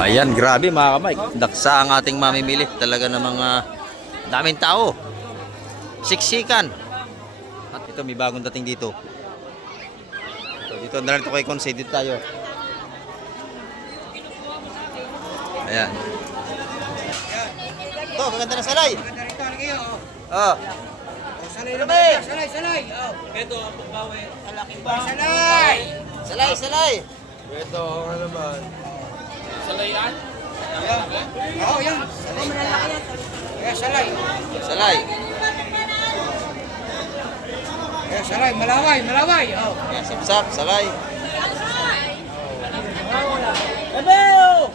Ayan, grabe mga kamay. Daksa ang ating mamimili. Talaga namang daming tao. Siksikan. At ito, may bagong dating dito. Dito na rin ito kay Consay. Dito tayo. Ayan. Ito, maganda na salay. Oh. Salay naman. Salay. Oh. Ito ang pagbawi. Salay. Salay. Ito ano naman. Salayan? Oh, yan. Salay. Salay. Salay. Malaway. Oh. Ayan, sapsap, salay. Ebeo!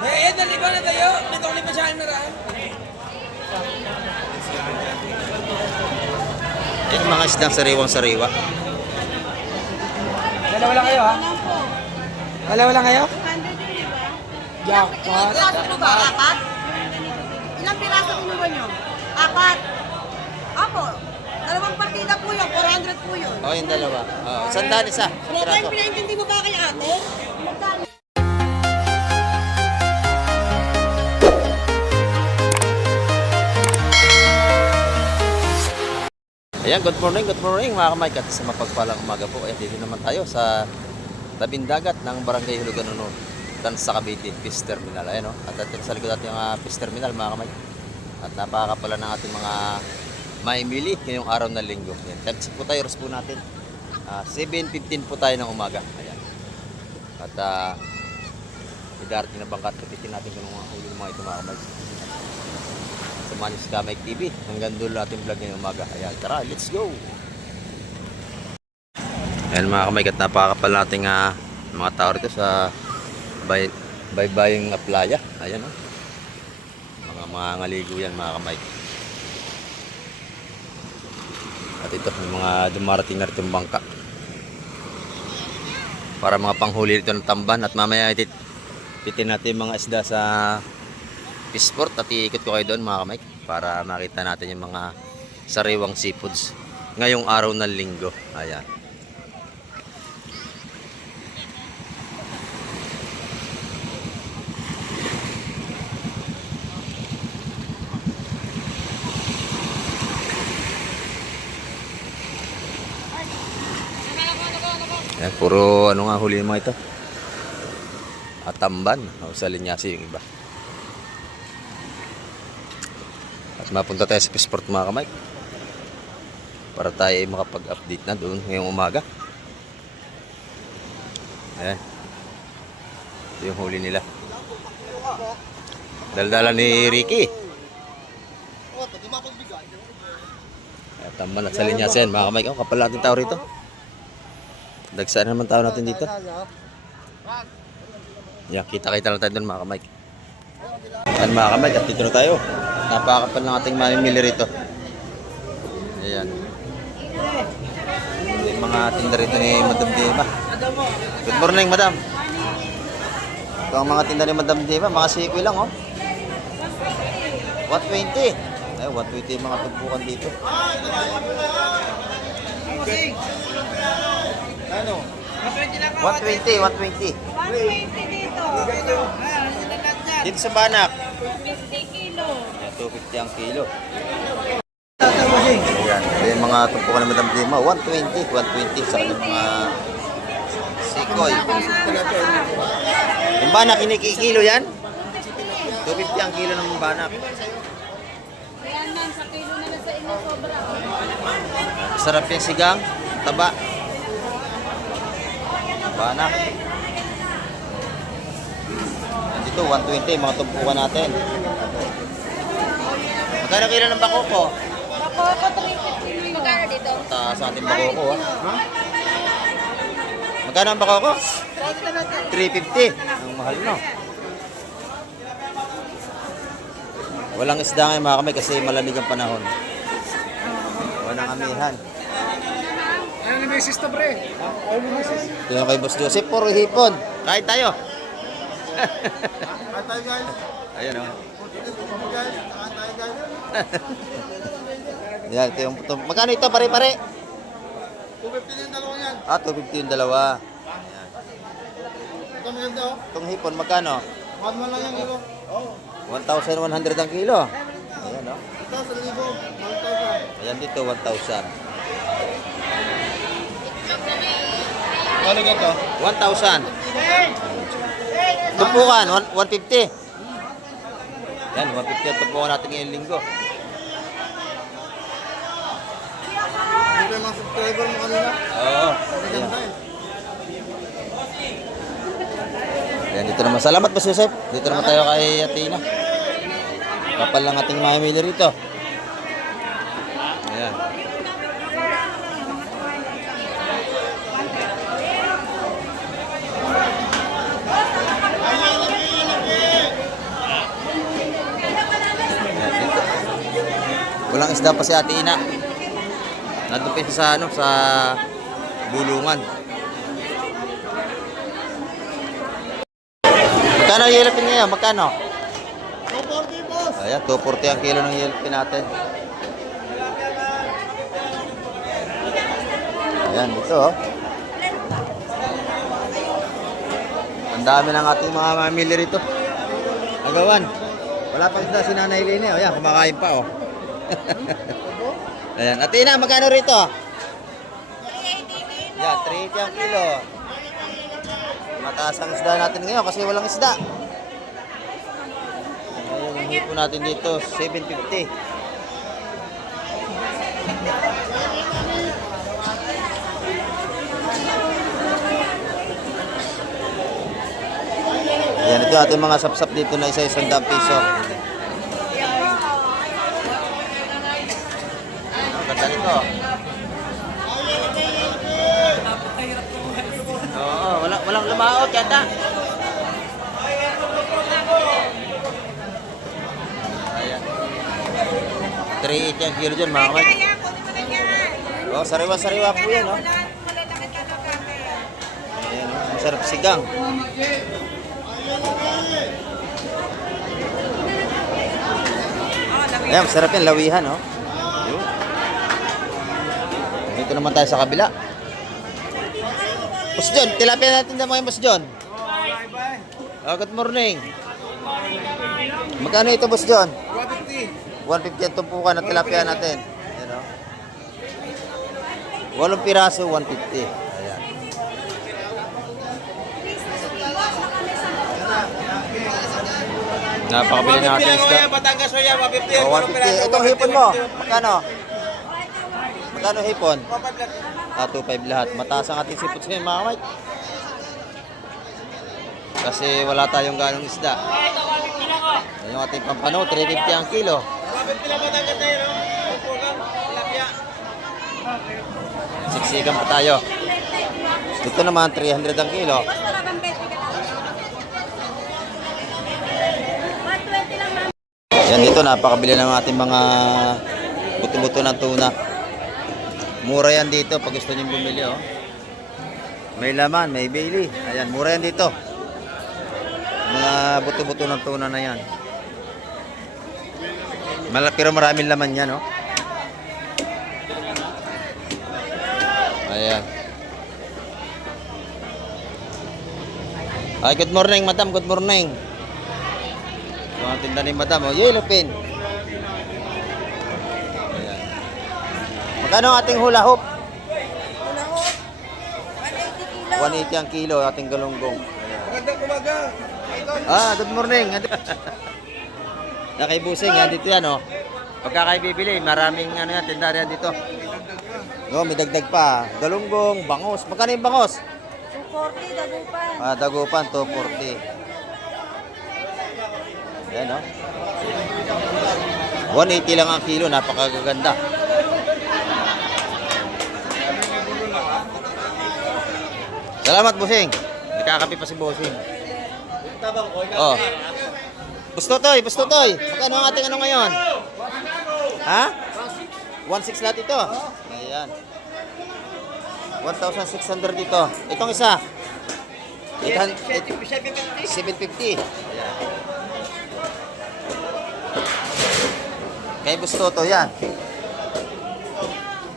Eh, naliba na tayo. Dito ko liba siya na raan. Yan mga isdang sariwang-sariwa. Dalawa lang kayo, ha? Dalawa lang kayo? Jackpot. Apat? Ilang piraso kinuha nyo? Apat. Apo. Dalawang partida po yun. 400 po yun. Oh, yung dalawa. Oh, sandaan isa. Wala Piraso. tayong pinaintindi mo ba kay ate? Magkano? Ayan, good morning mga kamay. At sa mapagpalang umaga po. Ayan, dito naman tayo sa tabing dagat ng Barangay Hulugan sa Cavite, Fish Terminal. Ayan, no? At sa likod natin yung Fish Terminal mga kamay. At napakapala ng ating mga maimili ngayong araw na linggo. Ayan, time check po tayo, oras po natin. 7:15 po tayo ng umaga. Ayan. At idarating na bangkat. Kapitin natin kung yung mga ito mga kamay. Samahan niyo sa Kamay TV. Hanggang dulo natin vlog ngayong umaga. Ayan, tara, let's go! Ayan mga kamay, at napakapal natin mga tao rito sa baybaying playa. Ayan o. Mga ngaligo yan mga kamay. At ito, may mga dumarating na rito bangka. Para mga panghuli rito ng tamban. At mamaya titin natin mga isda sa Fishport at iikot ko kayo doon mga kamay para makita natin yung mga sariwang seafoods ngayong araw ng linggo. Ayan. Ayan, puro ano nga huli yung mga ito. Atamban o sa linyasi yung iba. At mapunta tayo sa Fishport mga kamay para tayo ay makapag-update na doon ngayong umaga. Ayan, ito yung huli nila. Daldala ni Ricky. At tamban at sa linyasen mga kamay. Oh, kapal natin tao rito. Dagsaan naman tao natin dito. Yan, kita-kita lang tayo doon mga kamay. Ayan mga kamay, at dito na tayo. Napakapal ng ating mamimili rito. Ayan. Yung mga tinda rito ni Madam Diva. Good morning, Madam. Ito ang mga tinda ni Madam Diva. Mga sikoy lang, oh. 120. Ay, 120 yung mga tugbukan dito. Ano? 120, 120. 120 dito. Dito sa Banak. 50 kilo. 250 ang kilo. Ayan. Yung mga tumpukan ng Madam Dima, 120 sa kanyang mga sikoy. Yung banak, kinikilo yan? 250 ang kilo ng banak. Ayan man, sa kilo na lang sa inyo sobra. Sarap yung sigang, taba. Banak. Dito, 120 mga tumpukan natin. Magkano kilo ng bakoko? Bako ako 350 magkano dito? Taas sa ating bakoko, ha? Magkano ang bakoko? 350. Ang mahal, no? Walang isda ngayon mga kamay kasi malamig ang panahon. Walang amihan. Ano ni Mrs. to, pre? Ano ni Mrs.? Ito yung kay Boss Joseph, puro hipon. Kahit tayo. At tayo, guys. Ayun, o. Guys, tayo, guys. Yan, ito yung puto. Magkano ito, pare-pare? 250 yung dalawa yan. 250 yung dalawa. Ito maganda, oh. Itong hipon, magkano? Huwag mo lang yung ilo. 1,100 ang kilo. Ayan, no? Ito, sa libo. 1,000. Ayan dito, 1,000. Ano ka to? 1,000. Tumpukan, 150. Yan, 150 ang tumpukan natin ngayong linggo. Ito yung mga subscriber mo kanina. Oo. Ayan. Ganda eh. Ayan, dito naman. Salamat, Boss Joseph. Dito naman tayo kay Athena. Kapal lang ating mamimili rito. Ayan. Ayan, dito. Walang isda pa si Athena. Nandun pa siya sa, sa bulungan. Magkano ang yelpin niya? Magkano? 240, boss. Ayan, 240 ang kilo ng yelpin natin. Ayan, dito oh. Ang dami ng ating mga mamili rito. Agawan. Wala pang isda si Nanay Lene. Ayan, kumakain pa oh. Ayan, Athena, magkano rito? 380 kilo. Yan, 380 ang kilo. Mataas ang isda natin ngayon kasi walang isda. Ngayon, yung hipo natin dito, 750. Ayan, ito ating mga sapsap dito na isa-100 piso. Ang ganda nito. Oo, walang lumaot yata. Ayan. 380 ang kilo dyan, mga kamay. Oh, sariwa-sariwa po yan, oh. Ayan, oh. Masarap sigang. Ayan, masarap yan, lawihan, oh. Yun. Dito naman tayo sa kabila. Boss John, tilapia natin na mga Boss John. Oh, good morning. Magkano ito, Boss John? 150. 150 ang tumpukan ng tilapia natin. Ayan, oh. 8 piraso, 150. Ayan. Napakabili na natin isda. Batangas Royal, 150. Oh, 150. Itong hipon mo, magkano? Magkano hipon? 2.5 lahat. Mataas ang ating sipot sa mga kamay. Kasi wala tayong ganong isda. Yung ating pampano, 350 ang kilo. 150 lang Batangas na yun. Tilapia. Siksikan pa tayo. Dito naman, 300 ang kilo. Yan dito, napakabili ng ating mga buto-buto ng tuna. Mura yan dito pag gusto niyo bumili, oh. May laman, may Bailey. Ayan, mura yan dito. Mga buto-buto ng tuna na yan. Pero maraming laman yan, oh. Ayan. Ay, good morning, madam. Good morning. So, ang tinda ni madam, oh. Yellow pin. Ayan. Magkano ang ating hula hoop? 180 ang kilo, ating galunggong. Magandang umaga. Ah, good morning. Nakaibusing, yan dito yan, oh. Pagka kayo bibili, maraming ano yan, tinda yan dito. No, may dagdag pa. Galunggong, bangos. Magkano yung bangos? 240, dagupan. Ah, dagupan, 240. Yan, oh. 180 lang ang kilo, napakaganda. Salamat, Busing. Nakakapi pa si Busing. Oh. Bustotoy, Bustotoy. Magkano ang ating ano ngayon? Ha? 1.6 lahat ito. Ayan. 1,600 dito. Itong isa. 750. Ayan. Kay Bustoto yan.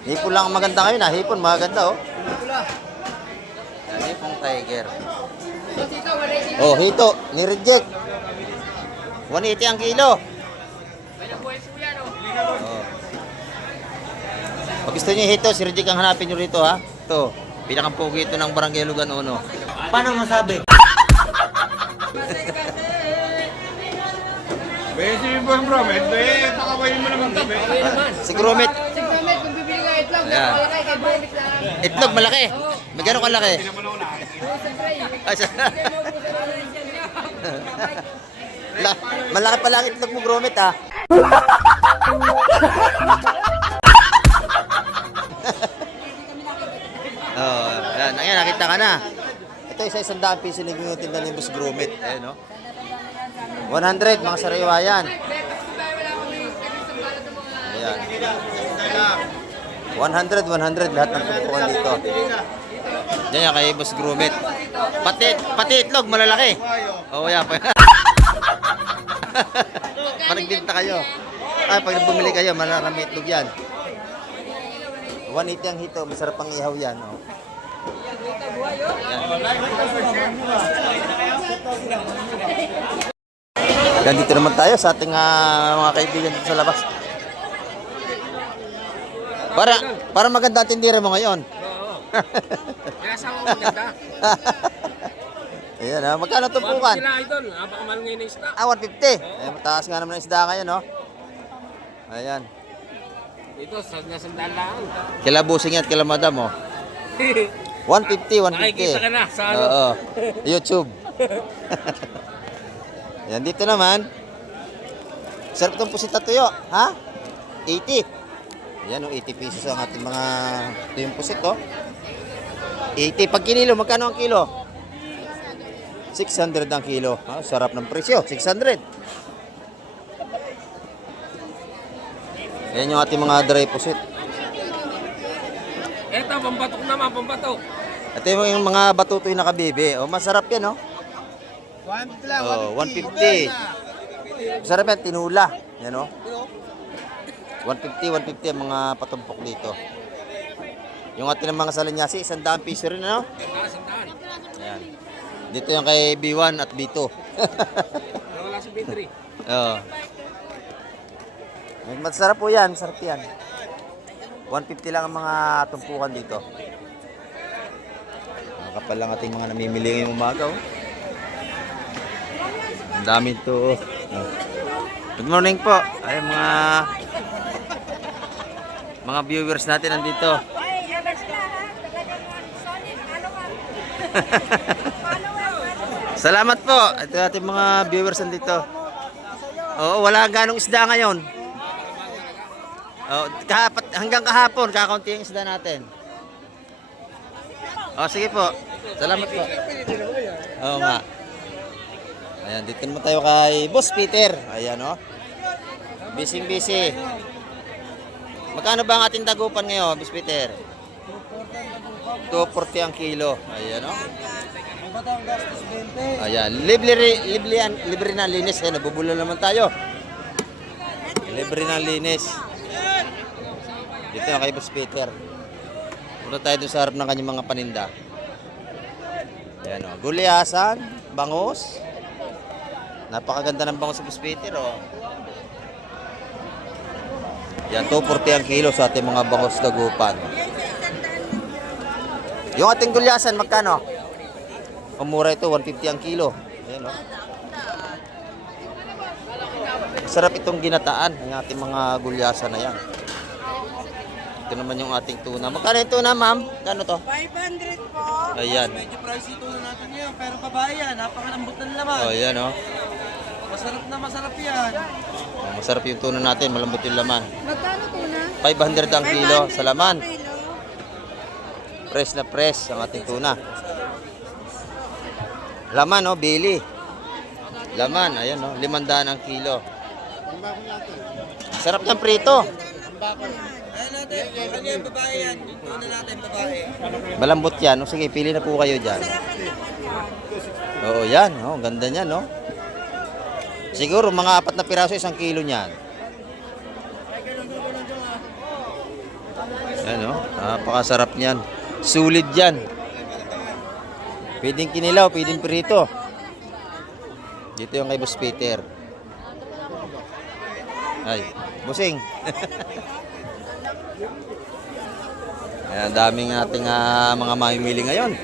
Hipon lang ang maganda ngayon, ha? Hipon, maganda, oh. Yan, hipong tiger. Oh, hito. Ni-reject. 180 ang kilo. Oh. Pag gusto niyo hito, si Rejik ang hanapin niyo rito ha. Ito, pinakang pogi ito ng Barangay Lugan Uno. Paano masabi? Besi mo bro, pakabayin mo naman kami. Si Gromit. Siguramente, kung bibili ka itlog, Ayan. malaki kay Bobik na. Itlog malaki. May gano'ng kalaki? Ay, malaki pala ang itlog mo, Gromit ha. Oh, ayan, ayan, nakita ka na. Ito isa 100 piso na yung tinda ni Boss Gromit. Ayan, no? 100, mga sariwa yan. Ayan. 100, lahat ng tumpukan dito. Yan yan kay Boss Gromit. Pati itlog, malalaki. Oo, yan pa. Panagbinta kayo. Ay, pag bumili kayo, malarami itlog yan. 180 ang hito, masarap ang ihaw yan. Oh. Yan, dito naman tayo sa ating mga kaibigan dito sa labas. Para maganda ang tindira mo ngayon. Kaya sa mga maganda. Ayan, magkano tumpukan? Sila idol, napakamahal ngayon na isda. 150. Mataas nga naman ang isda ngayon, no? Ayan. Ito, nasandaan lang. Kilabusing yan, kila madam, oh. 150, 150. Nakikita ka na sa ano. Oo. YouTube. Yan, dito naman. Sarap itong pusita tuyo, ha? 80. Yan, 80 pesos ang ating mga tuyong pusit, oh. 80. Pag kinilo, magkano ang kilo? 600 ang kilo. Sarap ng presyo, 600. Yan yung ating mga dry pusit. Eto, pambatok naman, pambatok. Ito yung mga batutoy na kabibi. Oh, masarap yan, oh. 150 lang. Oh, 150. Masarap yan, tinula. Yan, oh. 150 ang mga patumpok dito. Yung ating mga salanyasi, 100 piso rin, ano? Sandaan. Ayan. Dito yung kay B1 at B2. Wala si battery. Oo. Masarap po yan, masarap yan. 150 lang ang mga tumpukan dito. Kapal lang ating mga namimili ngayong umaga, oh. Ang dami ito. Oh. Good morning po. Ay mga viewers natin nandito. Salamat po. Ito ating mga viewers nandito. Oo, wala ganong isda ngayon. Oh, hanggang kahapon, kakaunti ang isda natin. Oh, sige po. Salamat po. Oo nga. Ayan, dito naman tayo kay Boss Peter. Ayan, oh. Busy. Magkano ba ang ating dagupan ngayon, Boss Peter? 240 ang kilo. Ayan, oh. Ayan, libre na linis. Ayan, nabubulo naman tayo. Libre na linis. Dito na kay Boss Peter. Punta tayo dun sa harap ng kanyang mga paninda. Ayan, oh. Gulyasan, bangus. Napakaganda ng bangus sa Boss Peter, oh. Yan, 240 ang kilo sa ating mga bangus dagupan. Yung ating gulyasan, magkano? Mura ito, 150 ang kilo. Ayan, oh. Sarap itong ginataan, ang ating mga gulyasan na yan. Ito naman yung ating tuna. Magkano yung tuna, ma'am? Kano to? 500 po. Ayan. Medyo pricey ito na natin yan, pero babae yan, napakalambot ng laman. Oh, ayan, oh. Masarap na masarap yan. Oh, masarap yung tuna natin, malambot yung laman. Magkano tuna? 500 ang kilo sa laman. Kilo. Fresh na fresh ang ating tuna. Laman, oh, bili. Laman, ayan, oh, 500 ang kilo. Sarap ng prito. Ayan natin, ano yung babae yan? Ito na natin, babae. Malambot yan. O, sige, pili na po kayo dyan. Oo, yan. Oh, ganda niyan, no? Siguro, mga 4 na piraso, 1 kilo niyan. Yan, no? Napakasarap niyan. Sulit yan. Pwedeng kinilaw, pwedeng prito. Dito yung kay Boss Peter. Ay, busing. Ayan, daming ating mga mamimili ngayon.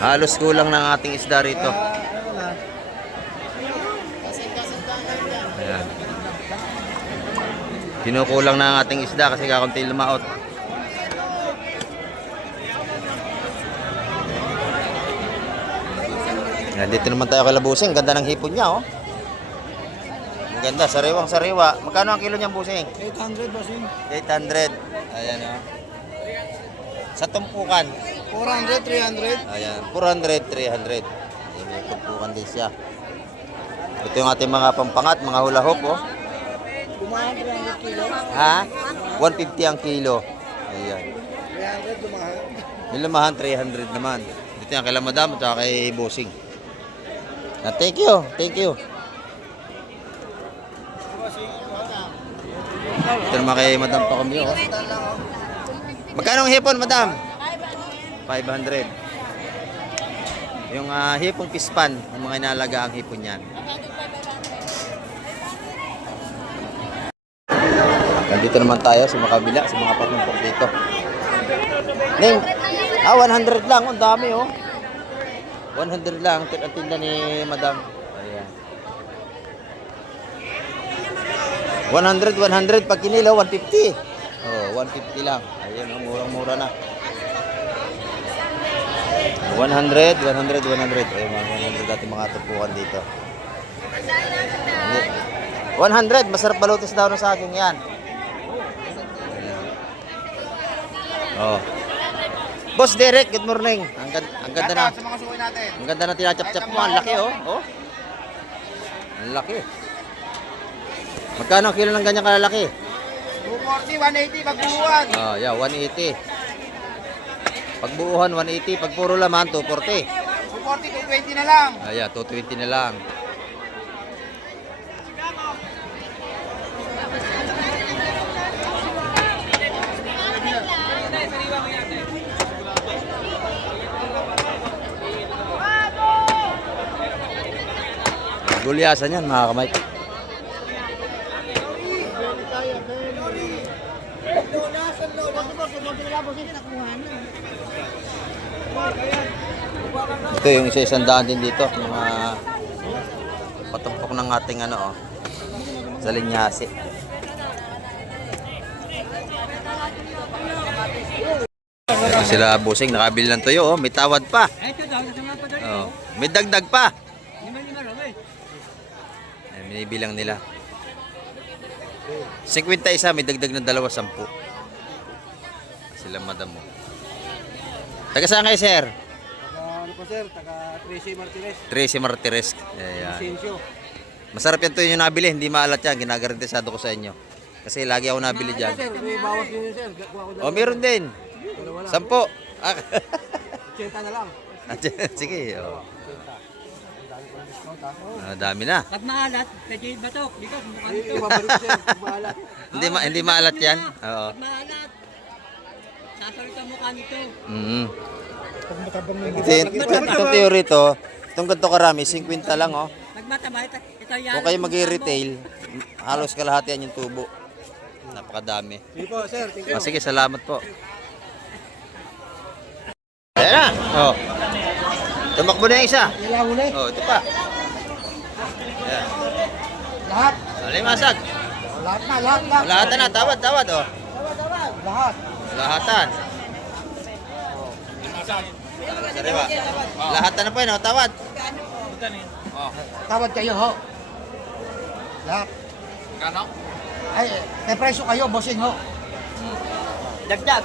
Halos kulang ng ating isda rito. Ayan. Kinukulang na ang ating isda kasi kakunti lumaot. Ayan, dito naman tayo kay Labusing. Ganda ng hipon niya, oh. Ang ganda, sariwang sariwa. Magkano ang kilo niyang busing? 800 bossing. 800. Ayan, oh. Sa tumpukan. 400, 300. Ayan, 400, 300. Ayan, may tumpukan din siya. Ito yung ating mga pampangat, mga hula hoop, oh. Dumahan 300 kilo. Ha? 150 ang kilo. Ayan. 300 dumahan. Yung lumahan, 300 naman. Dito yan, kay Madam at saka kay Bossing. Thank you, thank you. Ito naman kay Madam pa kami, oh. Magkano ang hipon, Madam? 500. Yung hipong pispan, yung mga inalaga ang hipon yan. Nandito naman tayo sa makabila, sa mga patumpok dito. Ning, 100 lang, ang dami, oh. 100 lang, ang tinda ni Madam. Ayan. 100 pag kinilo, 150. Oh, 150 lang. Ayun, oh, murang-mura na. 100. Ayun, 100 dati mga tupukan dito. 100, masarap balutis daw ng saging yan. Oh. Boss Derek, good morning. Ang ganda na. Sa mga sukoy natin. Ang ganda na tinachap-chap mo. Ang laki, oh. Oh. Ang laki. Magkano ang kilo ng ganyang kalalaki? 240, 180 pagbuuan. Oh, yeah, 180. Pagbuuhan, 180. Pag puro laman, 240. 240, 220 na lang. Yeah, 220 na lang. Gulyasan yan, mga kamay. Ito yung isa-isang daan din dito. Yung patumpok ng ating ano, oh, sa linyasi. Pero sila Busing, nakabili ng tuyo, oh. May tawad pa. Oh, may dagdag pa. Ay, binibilang nila. 51, may dagdag ng 2, 10. Sila Madam mo. Taga saan kayo, sir? Ano po sir, taga Tracy Martinez. Tracy Martires. Ayan. Sensyo. Masarap yan tuyo yung nabili, hindi maalat yan. Ginagarantisado ko sa inyo. Kasi lagi ako nabili dyan. Sir, may bawas din yun sir. Kuha ko O, meron din. 10. 80 na lang. Sige. Oh. Dami na. Pag maalat, pwede batok. Dito, mukha dito. Babalik sir, bahala. Hindi maalat yan. Oo. Pag maalat, sasalit ang mukha nito. Pag matabang mo. Itong theory to, itong ganito karami, 50 lang, oh. Pag mataba, ito yan. Kung kayo mag-retail, halos kalahati yan yung tubo. Napakadami. Sige po sir, thank you. Sige, salamat po. Ayan na. Oh. Tumakbo na yung isa. Ilang huli? Oh, ito pa. Ayan. Lahat. Alimasag. Lahat na, lahat. Lahatan na. Tawad, oh. Lahat. Lahatan. Sariwa. Lahatan na po yun, oh. Tawad. Oh. Tawad kayo ho. Lahat. Kano? Ay, may presyo kayo, bossing ho. Dagdag.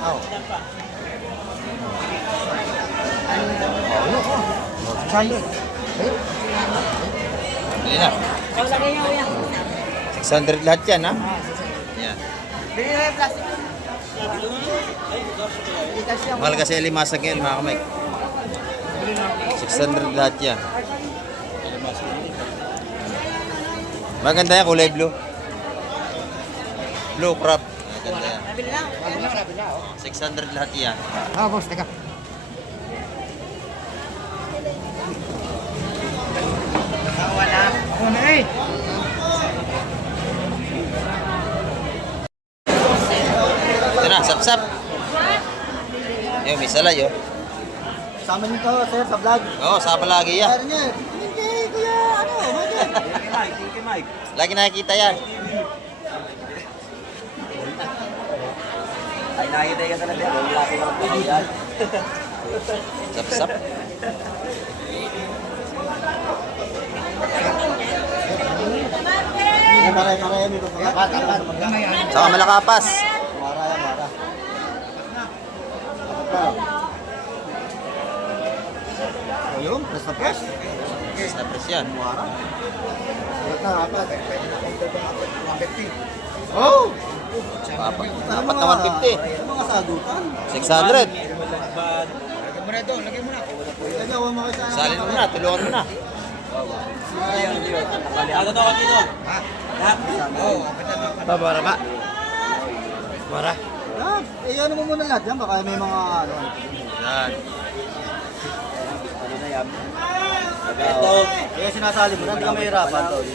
Oh. Sayo. Bili na. Ikaw lagay nyo yan. 600 lahat yan, ha? Yan. Bili na yung plastic. Mahal kasi limasag yan, mga kamay. 600 lahat yan. Maganda yan, kulay blue. Blue crop. Maganda yan. Nabili na. 600 lahat yan. Ah, boss, teka. Sapsap. Ayun, may salay, oh. Sama niyo to, sir, sa vlog. Oo, sa palagi yan. Ano niya? Hindi, kuya, ano, Michael. Lagi nakikita yan. Ay, nakita ka talaga. Laki lang po yan. Sapsap. Maray, may pagkakatakan. Saka malakapas. Mara. Ayun, press na press. Yes, na press yan. Mara. Ulit na, apat. Oh! Apat na 150. Mga sagutan. 600. Nagawa mo kayo sa Salin mo na, tulungan mo na. Babara ba? Mara. Eh, ano mo muna lahat yan? Baka may mga ano. Yan. Ito. Kaya sinasali mo na, hindi ka mahirapan to.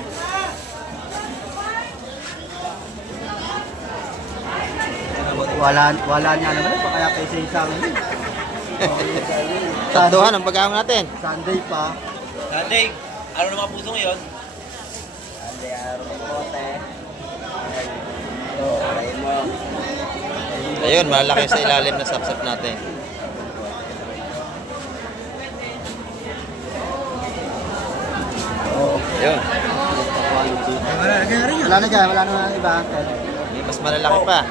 Wala niya naman. Baka kaya kayo sa isang Tatduhan ang pagkakang natin. Sunday pa. Sunday, ano naman puso ngayon? Sunday, araw ng kote. Ayun, malaki sa ilalim na sapsap natin. Ayun. Wala na dyan, wala na iba. May mas malalaki pa.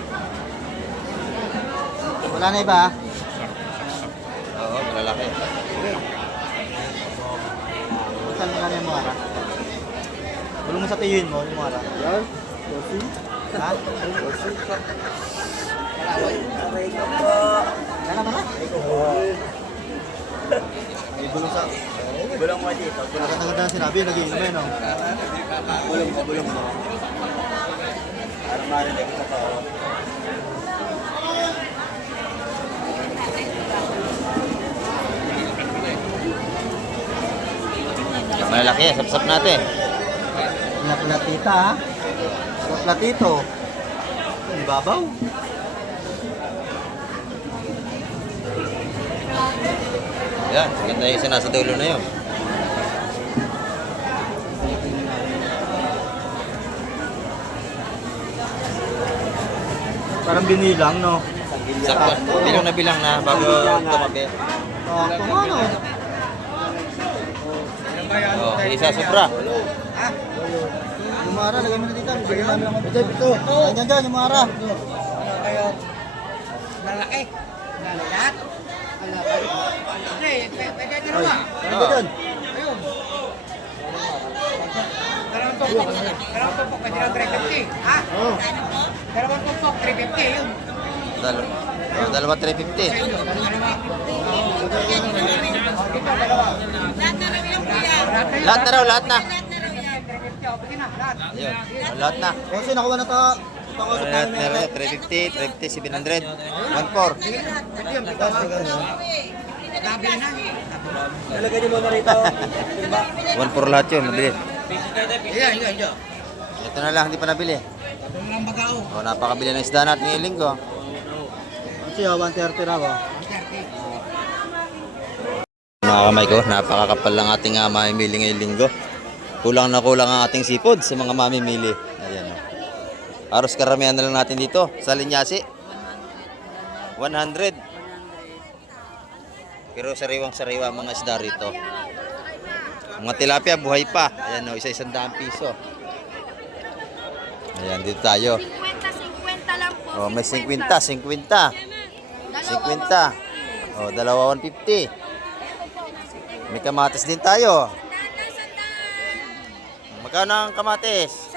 Wala na iba. Oo, malalaki. Saan mo na yung mga ara? Tulong mo sa tiyuin mo, yung mga ara. Yan. Ha? Sana ba na? May bulong sa... Bulong mo dito. Ganda na sinabi, nag-iinom eh, no? Bulong mo. Parang marinig ko sa tao. Malalaki, sapsap natin. Platita, ha? Platito. Ibabaw. Yan, ganda yung isa nasa dulo na yun. Parang binilang, no? Sakto, bilang na bago tumabi. Oh, kung ano? Oh, isa sobra. Yung Mara, lagay mo na dito. Bigyan namin ang kapatid. Ito. Nandiyan dyan, yung Mara. Lalaki. Lalat. Hindi, pwede dalawa. Ano ba dyan? Ayun. Dalawang tumpok. Dalawang tumpok, pwede lang 350. Ha? Oh. Dalawang tumpok, 350. Yun. Dalawa 350. Ito, dalawa. Lahat na raw, lahat na. 350, o, pwede na, lahat. Ayun, lahat na. Kasi nakuha na ta. Lahat na raw, 350, 700, 1.4. Gabi na. Nalagay niyo muna rito. 1.4 lahat yun, nabili. Iya. Ito na lang, hindi pa nabili. Ito mo lang bagao. O, napakabili ng isda natin ngayong linggo. Kasi 130 na ba? Mga kamay ko, napakakapal lang ating mamimili ngayong linggo. Kulang na kulang ang ating sipod sa mga mamimili. Ayan. Halos karamihan na lang natin dito sa Linyasi. 100. Pero sariwang-sariwa ang mga isda rito. Mga tilapia buhay pa. Ayan o, isa-100 piso. Ayan, dito tayo. 50 lang po. O, may 50. 50. O, dalawa 150. May kamatis din tayo. Magkano ang kamatis?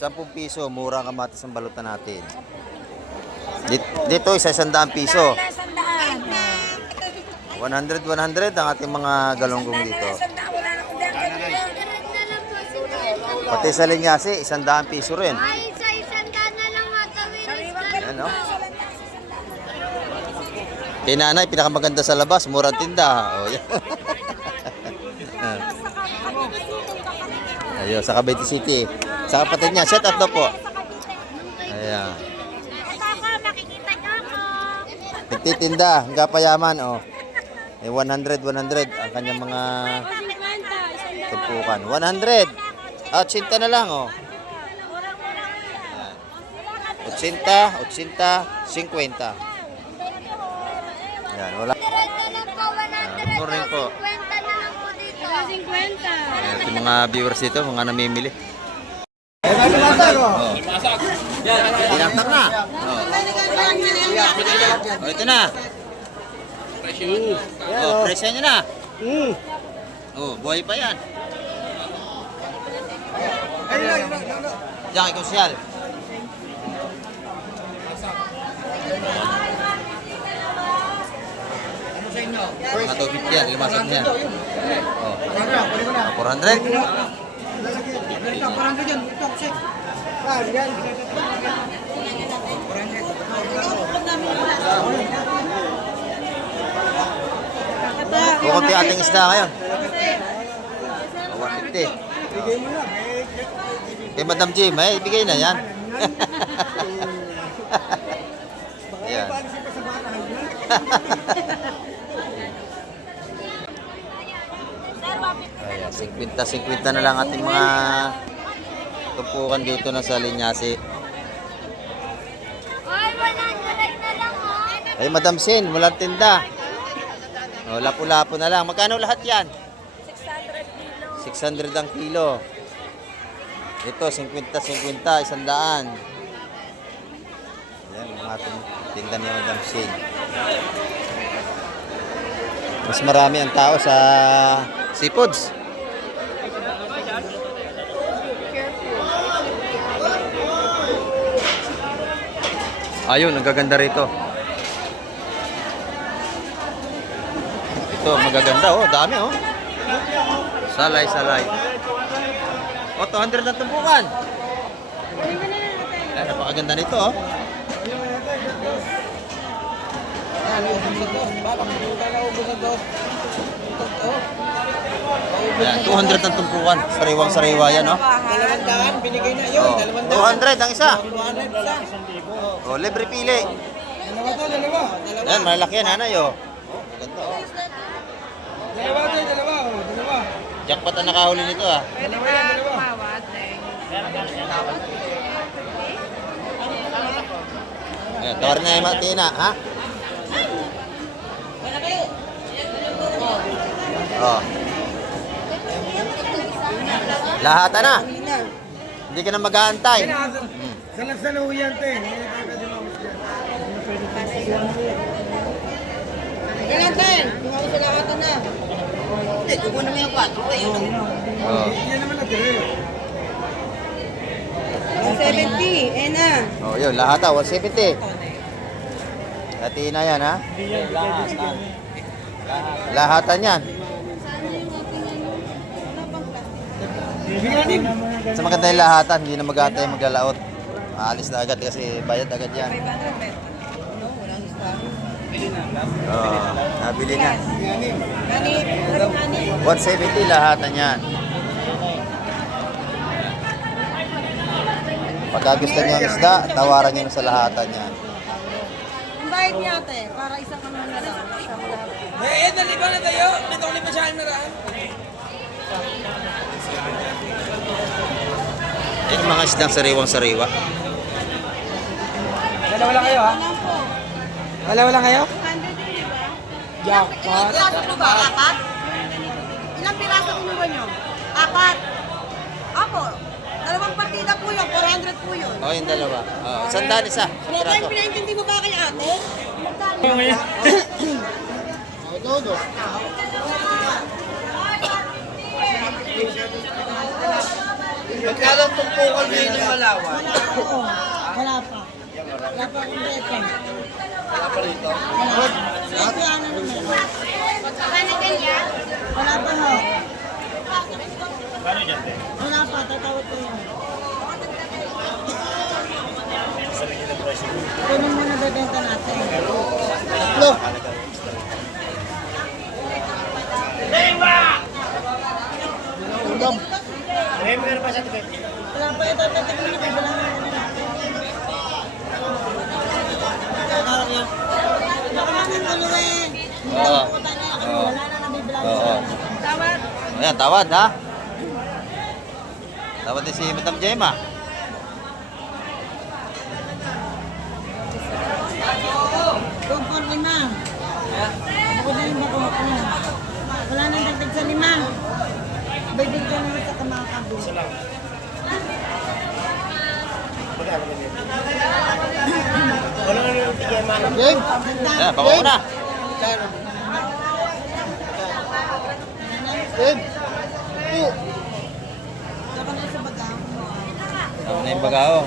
10 piso. Mura ang kamatis ang balutan natin. Dito, isa-100 piso. 100 ang ating mga galonggong dito. Pati sa Linyasi, 100 piso rin. Ay, sa isang daan na lang matawin. Ano? Kay nanay, pinakamaganda sa labas, murang tinda. O, yan. Ayun, sa Cavite City. Sa kapatid niya, set up na po. Ayan. Ito ako, makikita niyo ako. Nagtitinda, ang kapayaman, oh. Eh, 100 ang kanyang mga tumpukan. 100. 80 na lang, oh. 80, 50. Yan, wala. Good morning po. 50 na lang po dito. 50. Ito yung mga viewers dito, mga namimili. Tinaktak na. Oh, ito na. Oh, presyo nyo na. Oh, buhay pa yan. Jackie Kusyal. Mga 250 yan, limasag niya. Oh. 400. Kukunti ating isda ngayon. 150. Kay Madam Jim, ibigay na yan. Yan. Ayan, 50 na lang ating mga tumpukan dito na sa Linyasi. Ay, 100 na lang oh. Ay, Madam Sin, walang tinda. O, lapu-lapu na lang. Magkano lahat yan? 600 ang kilo. Ito, 50, 100. Yan, ang ating tinda ni Madam Sin. Mas marami ang tao sa seafoods. Ayun, ang gaganda rito. Ito, magaganda oh, dami oh. Salay. Oh, 200 na tumpukan. Ay, napakaganda nito oh. Ayan, 200 ang tumpukan. Sariwang-sariwa yan oh. 200, binigay na yun. Oh, 200 ang isa. Oh, libre pili. Dalawa. Yan, malaki yan, hanay, oh. Ganda, oh. Dalawa. Jackpot ang nakahuli nito, ah. Ayan, tawarin na yung Tina, ha? Oh. Lahata na. Hindi ka na mag-aantay. Saluyan, te. Ganyan din. Kung ako sa lakatan na. Hindi, kukuha naman yung 4. Oh. Yan naman natin. 170. Na. Oh, yun, lahata, 170. Tina yan, ha? Lahatan yan. Sa maganda yung lahatan, hindi na mag-aantay maglalaot. Aalis na agad kasi bayad agad yan. Oh, nabili na. 170 lahatan yan. Pagka gusto niyo ang isda, tawaran niyo sa lahatan yan. Ang bayad niya ate, para isang ano na lang. Eh, naliba na tayo. Dito ko liba siya na raan. Yan ang mga isdang sariwang-sariwa. Dalawa lang kayo, ha? Dalawa lang kayo? Ilang piraso po ba? 4? Ilang piraso kinuha nyo? 4? Apo. Dalawang partida po yun. 400 po yun. Oh, yung dalawa. Oh, sandaan isa. Wala Piraso. tayong pinaintindi mo ba kay ate? Magkano tumpukan niyo yung malawan? Wala pa. Wala pa akong beta. Wala pa rito. Ate, ano naman? Wala pa ho. Wala pa, tatawad ko yun. Kunin mo na bebenta natin. Lo! Wala pa ito, tatig mo na kayo. Wala nga natin. Ayan, tawad ha. Tawad din si Madam Gemma. Kung por lima. Ako na yung bako ko. Wala nang dagdag sa lima. Bibig ka naman sa kamakabo. Wala nga yung tigay manang. Ayan, bako ko na. Saka na sa baga mo. Tama na yung bagao.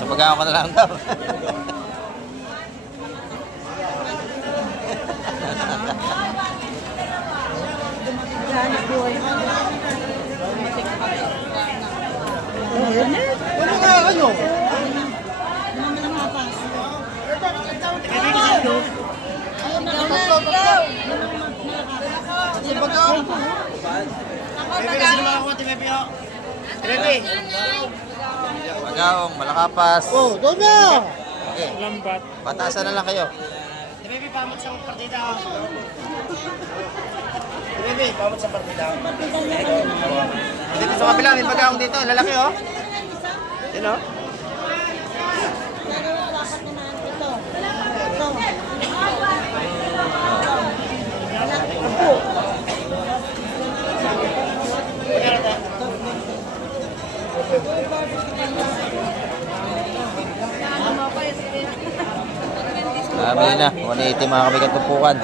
Sa bagao ka na lang daw. Hanap buhay mo. Ano nga ano? Naman ang mapas. Bagaong, malakapas. Oh, doon na! Okay. Patasan na lang kayo. Baby, pamot sa partida. Baby, pamot sa partida. Dito sa kabila, may bagaong dito. Lalaki oh. Sino? Bili na. 180 mga kami katupukan.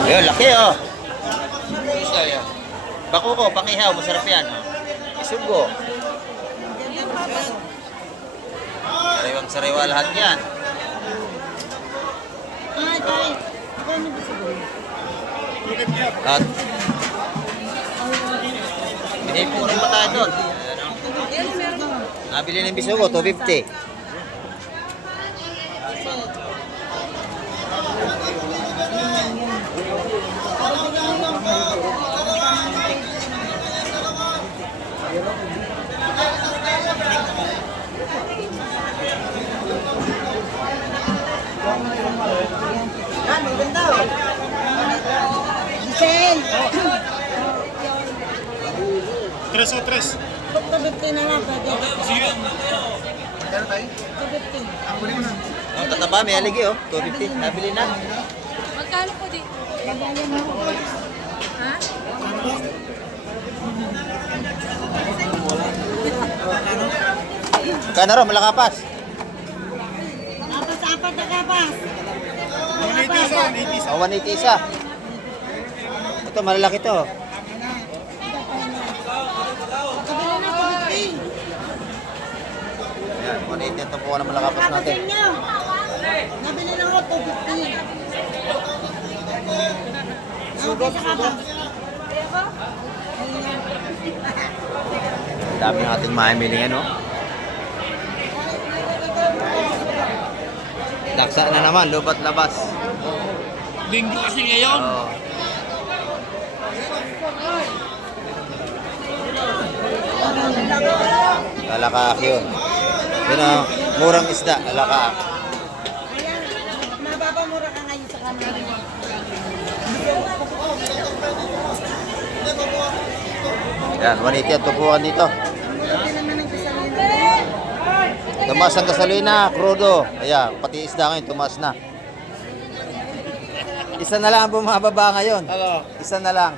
Ayun, laki oh. Bako ko, pangihaw, masarap yan. Oh. Isugo. Sariwang sariwa lahat yan. At binipunan pa tayo doon. Nabili ng bisugo, 250. Yan, maganda. Giselle! 3 o 3. 250 na lang, pwede. Sige. 250. Ang tataba, may aligi oh. 250. Nabili na. Magkano po dito? Ha? Magkano ro, malakapas? Apat na kapas. 180 Oh, 180 isa. Ito, malalaki to. Kabila na 250. Ayan, 180 ito po ng malakapas natin. Kapasin niyo. Nabili na ako 250. Sugot, sugot. Dami natin mamili ano. Laksa na naman, lubat labas. Linggo kasi ngayon. Oh. Lalakaak yun. Yun ang murang isda, lalakaak. Ayan, mababamura ka ngayon sa kanila. Yan, 180 ang tupuan dito. Mura naman ang gasolina. Tumaas ang gasolina, crudo. Ayan, pati isda ngayon, tumaas na. Isa na lang ang bumababa ngayon. Hello. Isa na lang.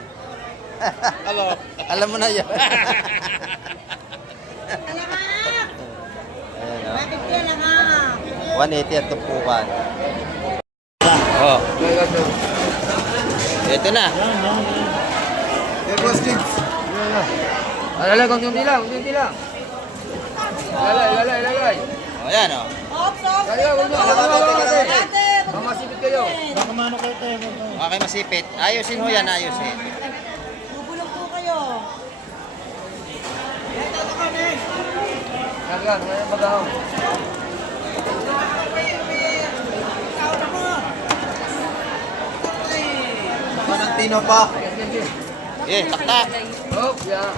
Hello. Alam mo na yun. Alakak! Ayan, oh. Bakit yan, alakak? 180 ang tupukan. Oh. Ito na. Hey, boss James. Alalay, kunti lang, kunti lang. Ilalay. Oh, ayan oh. Ops, ops! Ate! Mamasipit kayo. Baka mano kayo tayo. Okay, masipit. Ayusin ho yan, ayusin. Bubulong po kayo. Kagyan, ngayon bagahong. Baka ng tino pa. Eh, taktak. Oh, yeah.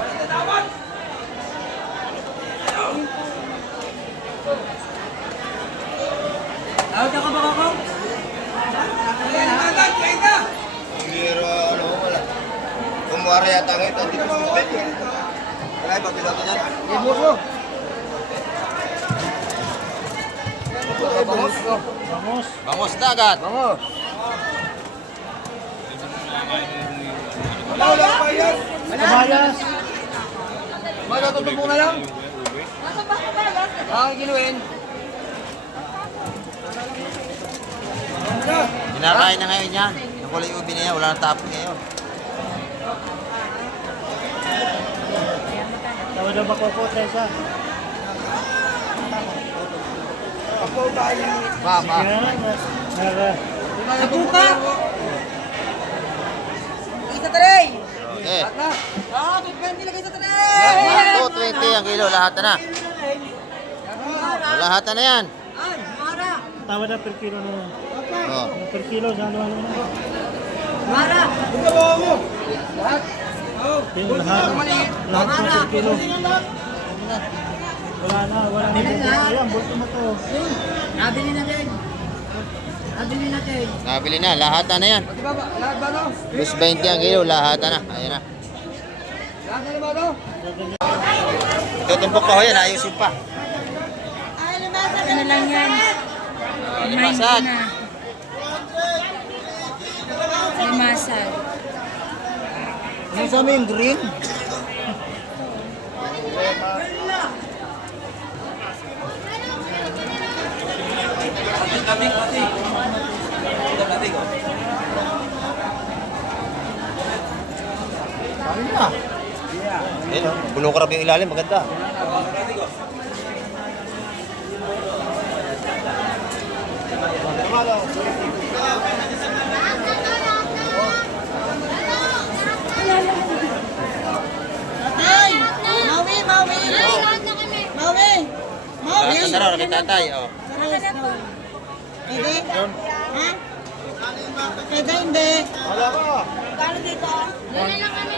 Para yata ngayon, hindi ko sumabit. Kaya ba, piloto niyan? Bangos dagat. Kabayas. Magkatutong mo na lang. Kinuin. Kinakain na ngayon yan. Yung kulay ubi na yan, wala nang tapon ngayon. Tawad na ba ko, Tessa? Mama. Buka! Isa tray! Okay. Ah, 20 lagay sa tray! 220 ang kilo, lahat na. Lahat na yan. Ay, Mara! Tawad na per kilo na yan. Oh. Per kilo, ano na. Mara! Yung lahat na per kilo. Wala na bulto. Ayan, bulto mo to. Nabili natin! Nabili natin! Nabili na, lahat na yan. Plus 20 ang kilo, lahat na. Ayan na. Tutumpok ka ho yan, ayusin pa. Ay, lumasag na lang yan. Limasag. Limasag. Ano sa amin, green? Ayun, bulong karab yung ilalim, maganda. Tatay! Mawi, Mawi! Mawi! Mawi! Lahat na raw, kay tatay. Oh. Pwede? Ha? Pwede hindi. Kano dito? Dali lang kami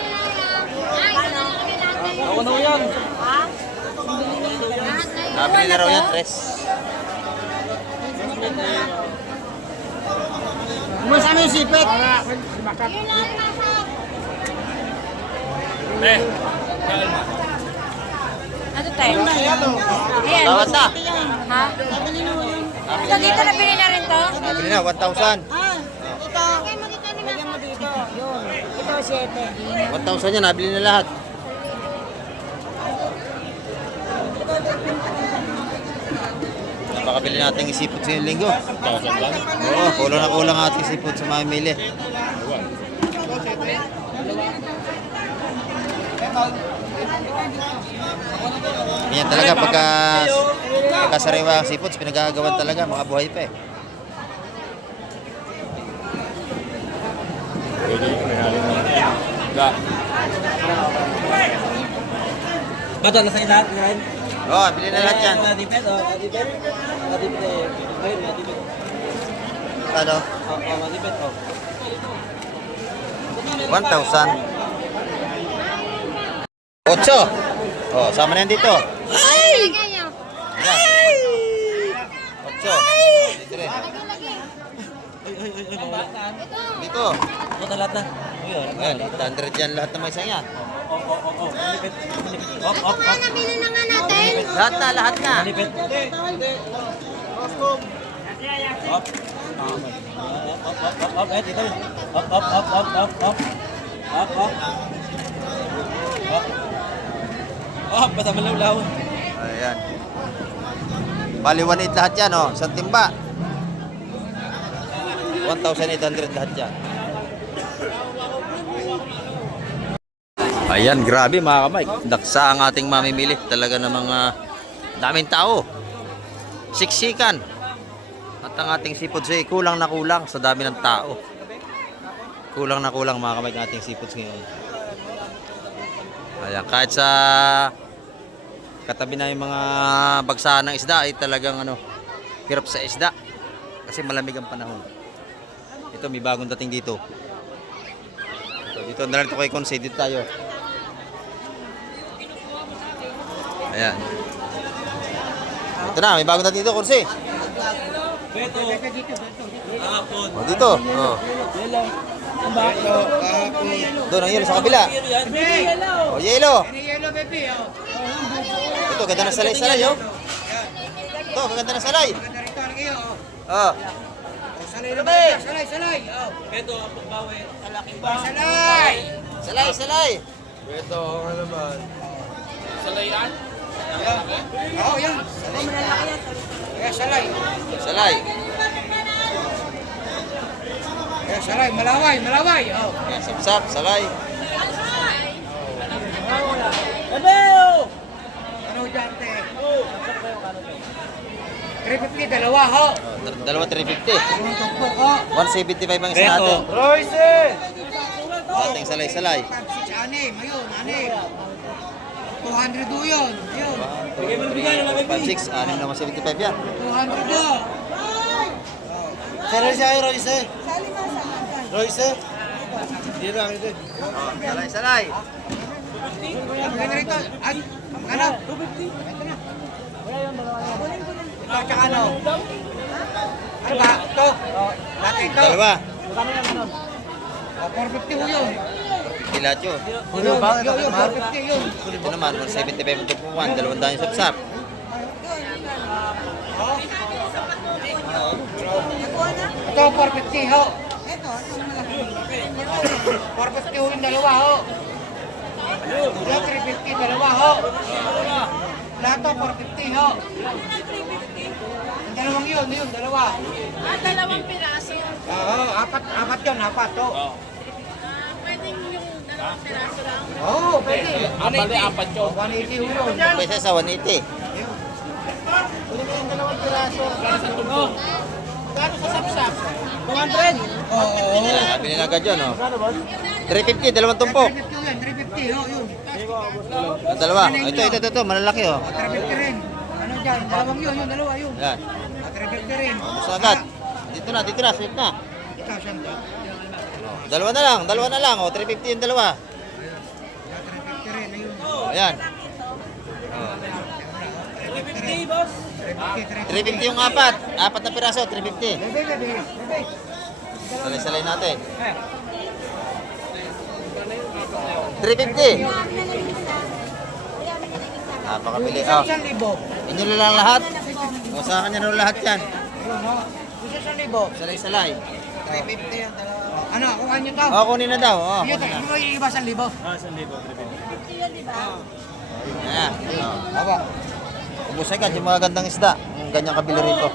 Ay, dali lang kami natin. Ako na yan. Ha? Lahat na yun. Nabili na raw yan, tres. Masama yung sipit. Yun lang masag. Ano tayo? Ayan. Tawad na. Ha? Nabili mo yun. Ito dito nabili na rin to? Nabili na, 1,000. Ah, ito. Lagyan mo dito. Yun. Ito, 7. 1,000 yan, nabili na lahat. Pakabili natin isipot sa yung linggo. Oo, kulang na kulang ating isipot sa mamimili. Yan talaga pagka sariwa ang sipot, pinagagawan talaga, mga buhay pa eh. Bato na sa lahat, Ryan. Oo, bili na lahat yan. Natipid, natipid. Natipid eh. Ngayon, natipid. Ano? Natipid, 1,000. 8. Oh, sama na yan dito. Ay! Ganyan. Ayan. 8. Dito rin. Lagi. Dito. Ito na lahat na. Ayan, 800 yan lahat ng may isang yan. Natipid. Nabili na nga natin. Lahat na, lahat na. Natipid. Dito. Basta malawlaw. Ayan. Bali 1,800 lahat yan, oh. Isang timba. 1,800 lahat yan. Ayan, grabe mga kamay. Daksa ang ating mamimili. Talaga ng mga daming tao. Siksikan. At ang ating seafoods ay kulang na kulang sa dami ng tao. Kulang na kulang mga kamay ang ating seafoods ngayon. Ayan, kahit sa katabi na yung mga bagsahan ng isda ay talagang hirap sa isda. Kasi malamig ang panahon. Ito, may bagong dating dito. Dito na lang ito kay Consay. Dito tayo. Ayan. Ito na, may bagong dating dito, Consay. Beto. Hapon. O, dito. O. Doon ang yelo sa kabila. O, yelo. Yellow baby, oh. Ito, ganda ng salay-salay, oh. Ito, ganda ng salay. Ganda rito, ano kayo, oh. Oh. Salay na ba? Salay, salay. Oh. Ito, pagbawi. Salaking ba? Salay! Salay, salay. Oo, yan. Kaya salay. Salay. Kaya salay, malaway, malaway. Oh. Yan, sapsap, salay. Ano dyan, te? 350, dalawa, ho. Oh, dalawa 350. Ang tukpok, ho. 175 ang isa natin. Royce! Ating salay-salay. 6, anim, ayun, anim. 200 do yun, ayun. 5, 6, 6 naman 75 yan. 200 do. Sir, Royce ay Royce. Royce? Hindi lang ito. Oh, salay-salay. Maganda rito. Ay, ano? 250. Ito na. Ito, tsaka ano? Ano ba? Ito. Lahat ito. Dalawa. O, 450 ho yun. Kilatyo. Yun, yun, 450 yun. Ito naman, 175 ito po 1. 200 yung sapsap. Ito, 450 ho. 450 ho yung dalawa ho. Ito, 350, dalawa ho. Lahat to, 450 ho. Yung dalawang yun, dalawa. Dalawang piraso. Oo, apat yun, apat ho. Pwedeng yung dalawang piraso lang. Oo, pwede. 180 yun. 180 ho yun. Pwede sa 180. Oo. Sabi nila agad yun, oh. 350, dalawang tumpok. 350 yun, 350 ho yun. Ang dalawa. Ito, malalaki, oh. 350 rin. Ano dyan, dalawang yun, dalawa yun. Yan. 350 rin. Gusto agad. Dito na, sweet na. Ito, siyempre. Dalawa na lang, oh. 350 yung dalawa. 350 rin, ayun. Oh, ayan. 350, boss. 350. 350 yung apat. Apat na piraso, 350. Bebe. Salay-salay natin. 350. Napakabili. Oh. 1,000. Inyo na lang lahat. O sa kanya na lahat yan. Ayun, ho. 1,000. Salay-salay. 350 yung dalawa. Ano, kuha nyo to? Oh, kunin na daw. Oh, Iyo, kunin na. mo yung iba 1,000. Ayan. Oh. Aba. Ubus agad yung mga gandang isda. Yung ganyang kabili rito.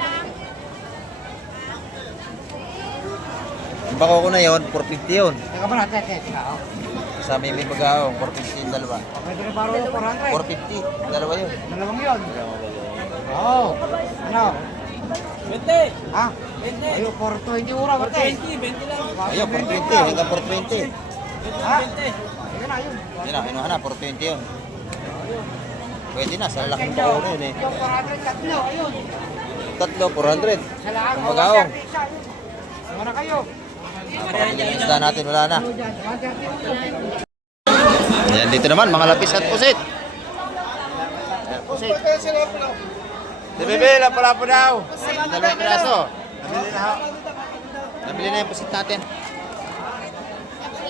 Yung bako ko na yun, 450 yun. Teka ba natin, teka. Kasama yung may bagaong, 450 yung dalawa. Pwede na paro 400. 450, dalawa yun. Dalawang yun. Oo. Ano? 20. Ha? 20. Ayun, 420 ura. 20 lang. Ayun, 420, hanggang 420. Ha? Ayun na, ayun. Yun na, kinuha na, 420 yun. Pwede na, sa laking bako na yun eh. Yung 400 tatlo, ayun. Tatlo, 400. Sa lahat. Ang bagaong. Muna kayo. Napakabili ng isda natin, wala na. 130. Ayan, dito naman, mga lapis at pusit. Ayan, pusit. Si Bebe, lapalapo daw. Dalawang piraso. Nabili na ha. Nabili na yung pusit natin.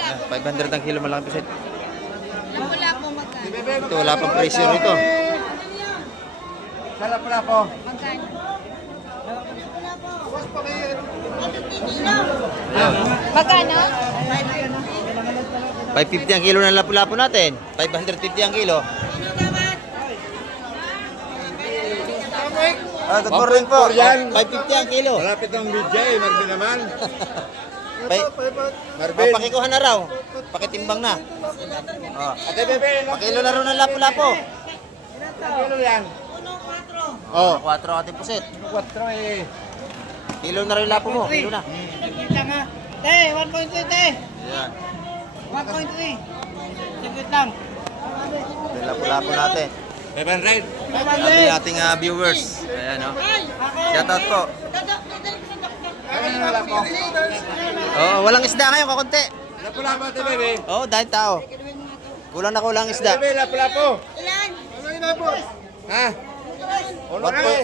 Ayan, 500 ang kilo malaking pusit. Wala po magkano. Ito, wala pang presyo rito. Sa lapalapo. Magkano? Ayan. Magkano? 550 ang kilo ng lapu-lapu natin. 550 ang kilo. Good morning po. 550 ang kilo. Malapit ang BJ, Marvin naman. Marvin. Pakikuha na raw. Pakitimbang na. Oh. Ate Bebe, Pakilo na raw ng lapu-lapu. kilo yan. Oh, 4 ating pusit. 4 eh. Kilo na rin yung lapu mo. Kilo na. Kita nga. Te, 1.3 te. Ayan. 1.3. Saglit lang. Yung lapu-lapu natin. 500. Sabi ating viewers. Ayan o. Shoutout po. Oh, walang isda ngayon, kakunti. Lapalapo, Ate Bebe. Oh, dahil tao. Kulang na kulang isda. Bebe, lapalapo. Ilan? Ha? 1.3.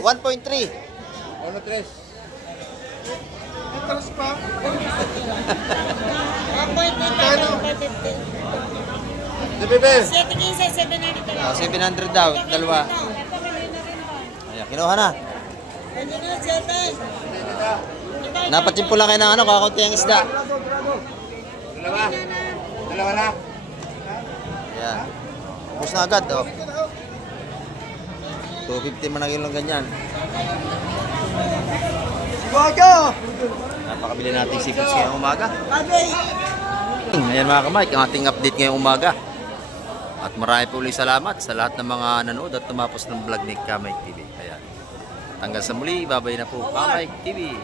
1.3. Atras pa. Apoy, 550. Di, bebe. 715, 790 Ah, 700 daw, dalawa. Ayan, kinuha na. Pwede na, 7. Napatsimpo lang kayo ng ano, kakunti ang isda. Dalawa na. Ayan. Ubus na agad, oh. 250 man ang kilong ganyan. Bago! Napakabili natin seafoods ngayong umaga. Abay! Ayan mga kamay, ang ating update ngayong umaga. At marami po ulit salamat sa lahat ng mga nanood at tumapos ng vlog ni Kamay TV. Ayan. Hanggang sa muli, babay na po Kamay TV.